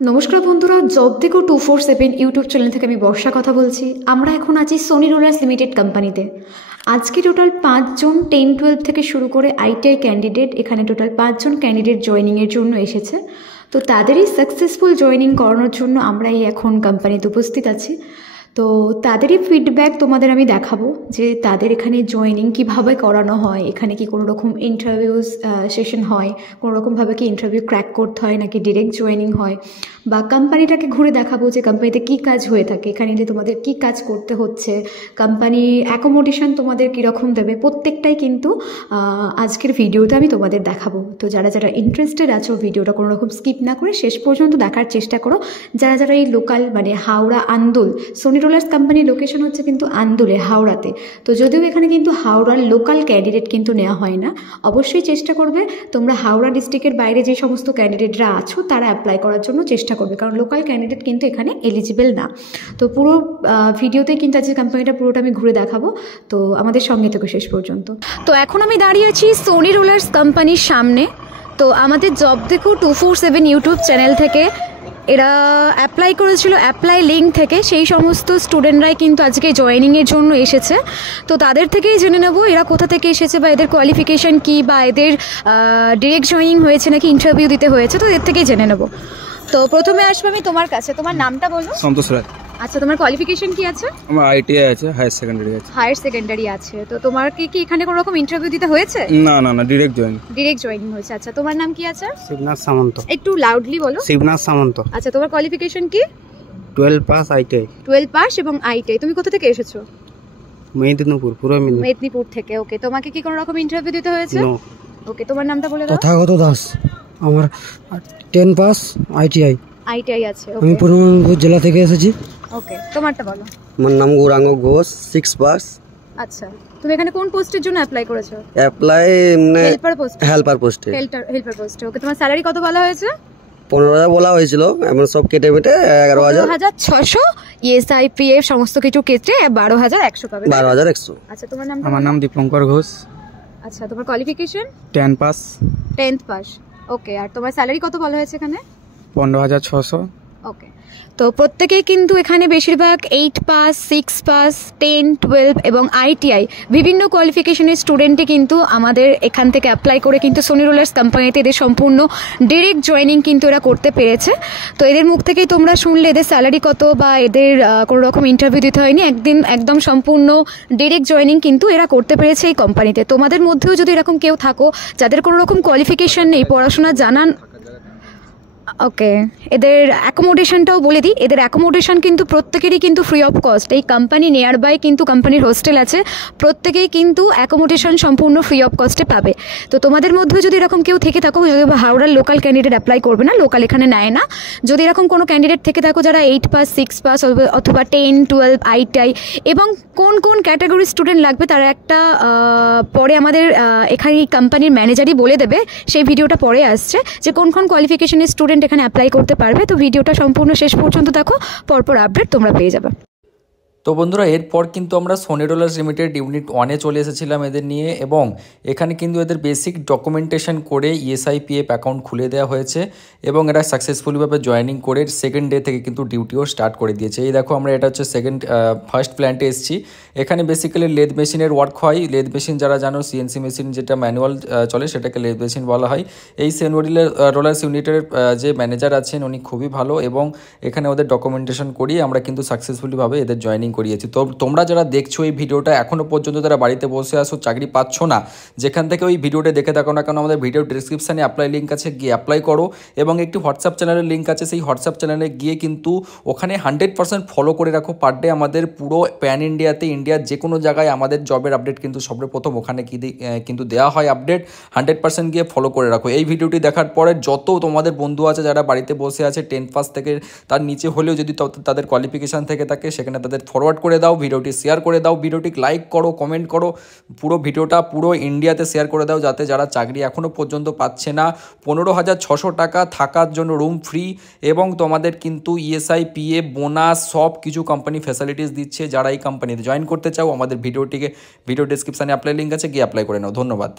নমস্কার বন্ধুরা, জব দেখো 247 ইউটিউব চ্যানেল থেকে আমি বর্ষা কথা বলছি। আমরা এখন আছি সোনি রোলার্স লিমিটেড কোম্পানিতে। আজকে টোটাল 5 জন 10-12 থেকে শুরু করে আইটিআই ক্যান্ডিডেট, এখানে টোটাল 5 জন ক্যান্ডিডেট জয়েনিংয়ের জন্য এসেছে। তো তাদেরই সাকসেসফুল জয়েনিং করানোর জন্য আমরা এখন কোম্পানিতে উপস্থিত আছি। তো তাদেরই ফিডব্যাক তোমাদের আমি দেখাবো যে তাদের এখানে জয়েনিং কীভাবে করানো হয়, এখানে কি কোনো রকম ইন্টারভিউ সেশন হয়, কোনো রকমভাবে কি ইন্টারভিউ ক্র্যাক করতে হয় নাকি ডিরেক্ট জয়েনিং হয়, বা কোম্পানিটাকে ঘুরে দেখাবো যে কোম্পানিতে কী কাজ হয়ে থাকে, এখানে যে তোমাদের কী কাজ করতে হচ্ছে, কোম্পানি অ্যাকোমোডেশন তোমাদের কীরকম দেবে, প্রত্যেকটাই কিন্তু আজকের ভিডিওতে আমি তোমাদের দেখাবো। তো যারা যারা ইন্টারেস্টেড আছো ভিডিওটা কোনো রকম স্কিপ না করে শেষ পর্যন্ত দেখার চেষ্টা করো। যারা যারা এই লোকাল মানে হাওড়া আন্দোল, সোনি রোলার্স কোম্পানির লোকেশন হচ্ছে কিন্তু আন্দোলে, হাওড়াতে। তো যদিও এখানে কিন্তু হাওড়ার লোকাল ক্যান্ডিডেট কিন্তু নেওয়া হয় না, অবশ্যই চেষ্টা করবে তোমরা হাওড়া ডিস্ট্রিক্টের বাইরে যে সমস্ত ক্যান্ডিডেটরা আছো তারা অ্যাপ্লাই করার জন্য চেষ্টা করবে, কারণ লোকাল ক্যান্ডিডেট কিন্তু এখানে এলিজিবল না। তো পুরো ভিডিওতে কিন্তু আজকে কোম্পানিটা পুরোটা আমি ঘুরে দেখাবো, তো আমাদের সঙ্গে থেকে শেষ পর্যন্ত। তো এখন আমি দাঁড়িয়ে আছি সোনি রোলার্স কোম্পানির সামনে। তো আমাদের জব দেখো 247 ইউটিউব চ্যানেল থেকে এরা অ্যাপ্লাই করেছিল, অ্যাপ্লাই লিঙ্ক থেকে সেই সমস্ত স্টুডেন্টরাই কিন্তু আজকে জয়েনিংয়ের জন্য এসেছে। তো তাদের থেকেই জেনে নেব এরা কোথা থেকে এসেছে বা এদের কোয়ালিফিকেশান কী, বা এদের ডিরেক্ট জয়েনিং হয়েছে নাকি ইন্টারভিউ দিতে হয়েছে, তো এদের থেকেই জেনে নেব। তো প্রথমে আসবো আমি তোমার কাছে, তোমার নামটা বলো। সন্তোষ রায়। আচ্ছা, তোমার কোয়ালিফিকেশন কি আছে? আমার আইটিআই আছে, হায়ার সেকেন্ডারি আছে। হায়ার সেকেন্ডারি আছে। তো তোমার কি এখানে কোনো রকম ইন্টারভিউ দিতে হয়েছে? না না না, ডিরেক্ট জয়েনিং হয়েছে। আচ্ছা, তোমার নাম কি আছে? শিবনাথ সামন্ত। একটু লাউডলি বলো। শিবনাথ সামন্ত। আচ্ছা, তোমার কোয়ালিফিকেশন কি? 12 পাস আইটিআই। 12 পাস এবং আইটিআই। তুমি কোথা থেকে এসেছো? মেদিনীপুর, পুরো মেদিনীপুর থেকে। ওকে, তোমাকে কি কোনো রকম ইন্টারভিউ দিতে হয়েছে? নো। ওকে, তোমার নামটা বলে দাও। তথাগত দাস। আমার 10 পাস আইটিআই আছে। আমি পূর্ব মেদিনীপুর জেলা থেকে এসেছি। ওকে, তোমারটা বলো। আমার নাম গৌরাঙ্গ ঘোষ, 6 পাস। আচ্ছা, তুমি এখানে কোন পোস্টের জন্য অ্যাপ্লাই করেছো? অ্যাপ্লাই হেল্পার পোস্টে। ওকে, তোমার স্যালারি কত বলা হয়েছে? 15,000 বলা হয়েছিল, এমন সব কেটে মেটে 11,600, ইএসআইপিএফ সমস্ত কিছু কেটে 12,100 পাবে। 12,100। আচ্ছা, তোমার নাম? আমার নাম দীপঙ্কর ঘোষ। আচ্ছা, তোমার qualification? 10 pass. 10th pass. Okay, আর তোমার স্যালারি কত বলা হয়েছে এখানে? 15,600। ওকে, তো প্রত্যেকেই কিন্তু এখানে বেশিরভাগ 8 পাস, 6 পাস, 10, 12 এবং আইটিআই বিভিন্ন কোয়ালিফিকেশনের স্টুডেন্টই কিন্তু আমাদের এখান থেকে অ্যাপ্লাই করে কিন্তু সোনি রোলার্স কোম্পানিতে এদের সম্পূর্ণ ডিরেক্ট জয়েনিং কিন্তু এরা করতে পেরেছে। তো এদের মুখ থেকেই তোমরা শুনলে এদের স্যালারি কত বা এদের কোনো রকম ইন্টারভিউ দিতে হয়নি, একদম সম্পূর্ণ ডিরেক্ট জয়েনিং কিন্তু এরা করতে পেরেছে এই কোম্পানিতে। তোমাদের মধ্যেও যদি এরকম কেউ থাকো যাদের কোনো রকম কোয়ালিফিকেশান নেই, পড়াশোনা জানান, ওকে, এদের অ্যাকোমোডেশনটাও বলে দিই। এদের অ্যাকোমোডেশন কিন্তু প্রত্যেকেরই কিন্তু ফ্রি অফ কস্ট। এই কোম্পানি নিয়ার বাই কিন্তু কোম্পানির হোস্টেল আছে, প্রত্যেকেই কিন্তু অ্যাকোমোডেশন সম্পূর্ণ ফ্রি অফ কস্টে পাবে। তো তোমাদের মধ্যেও যদি এরকম কেউ থেকে থাকো, যদি হাওড়ার লোকাল ক্যান্ডিডেট অ্যাপ্লাই করবে না, লোকাল এখানে নেয় না, যদি এরকম কোনো ক্যান্ডিডেট থেকে থাকো যারা 8 পাস, 6 পাস অথবা 10, 12 আইটিআই এবং কোন কোন ক্যাটাগরির স্টুডেন্ট লাগবে তারা একটা পরে আমাদের এখানে কোম্পানির ম্যানেজারই বলে দেবে, সেই ভিডিওটা পরে আসছে যে কোন কোন কোয়ালিফিকেশনের স্টুডেন্ট এখানে অ্যাপ্লাই করতে পারবে। তো ভিডিওটা সম্পূর্ণ শেষ পর্যন্ত দেখো, পরপর আপডেট তোমরা পেয়ে যাবে। তো বন্ধুরা, এরপর কিন্তু আমরা সোনি রোলার্স লিমিটেড ইউনিট 1-এ চলে এসেছিলাম এদের নিয়ে, এবং এখানে কিন্তু এদের বেসিক ডকুমেন্টেশন করে ইএসআইপিএফ অ্যাকাউন্ট খুলে দেওয়া হয়েছে এবং এরা সাকসেসফুলিভাবে জয়েনিং করে সেকেন্ড ডে থেকে কিন্তু ডিউটিও স্টার্ট করে দিয়েছে। এই দেখো, আমরা এটা হচ্ছে ফার্স্ট প্ল্যান্টে এসেছি। এখানে বেসিক্যালি লেদ মেশিনের ওয়ার্ক হয়। লেদ মেশিন যারা জানো, সিএনসি মেশিন যেটা ম্যানুয়াল চলে সেটাকে লেদ মেশিন বলা হয়। এই সোনি রোলার্স ইউনিটের যে ম্যানেজার আছেন উনি খুবই ভালো, এবং এখানে ওদের ডকুমেন্টেশন করিয়ে আমরা কিন্তু সাকসেসফুলিভাবে এদের জয়েনিং করিয়েছি। তো তোমরা যারা দেখছো এই ভিডিওটা এখনও পর্যন্ত তারা বাড়িতে বসে আসো, চাকরি পাচ্ছ না, যেখান থেকে ওই ভিডিওটা দেখে থাকো না কেন, আমাদের ভিডিও ডিসক্রিপশানে অ্যাপ্লাই লিঙ্ক আছে, গিয়ে অ্যাপ্লাই করো। এবং একটি হোয়াটসঅ্যাপ চ্যানেলের লিঙ্ক আছে, সেই হোয়াটসঅ্যাপ চ্যানেলে গিয়ে কিন্তু ওখানে 100% ফলো করে রাখো। পার ডে আমাদের পুরো প্যান ইন্ডিয়াতে, ইন্ডিয়ার যে কোনো জায়গায় আমাদের জবের আপডেট কিন্তু সর্বপ্রথম ওখানে কিন্তু দেওয়া হয় আপডেট। 100% গিয়ে ফলো করে রাখো। এই ভিডিওটি দেখার পরে যত তোমাদের বন্ধু আছে যারা বাড়িতে বসে আছে 10 পাস থেকে তার নিচে হলেও যদি তাদের কোয়ালিফিকেশান থেকে থাকে, সেখানে তাদের ফরওয়ার্ড করে দাও, ভিডিওটি শেয়ার করে দাও, ভিডিওটি লাইক করো, কমেন্ট করো, পুরো ভিডিওটা পুরো ইন্ডিয়াতে শেয়ার করে দাও, যাতে যারা চাকরি এখনও পর্যন্ত পাচ্ছে না, 15,600 টাকা থাকার জন্য রুম ফ্রি, এবং তোমাদের কিন্তু ইএসআই, পিএফ, বোনাস সব কিছু কোম্পানি ফ্যাসিলিটিস দিচ্ছে। যারা এই কোম্পানিতে জয়েন করতে চাও, আমাদের ভিডিও ডেসক্রিপশানে অ্যাপ্লাই লিঙ্ক আছে, গিয়ে অ্যাপ্লাই করে নাও। ধন্যবাদ।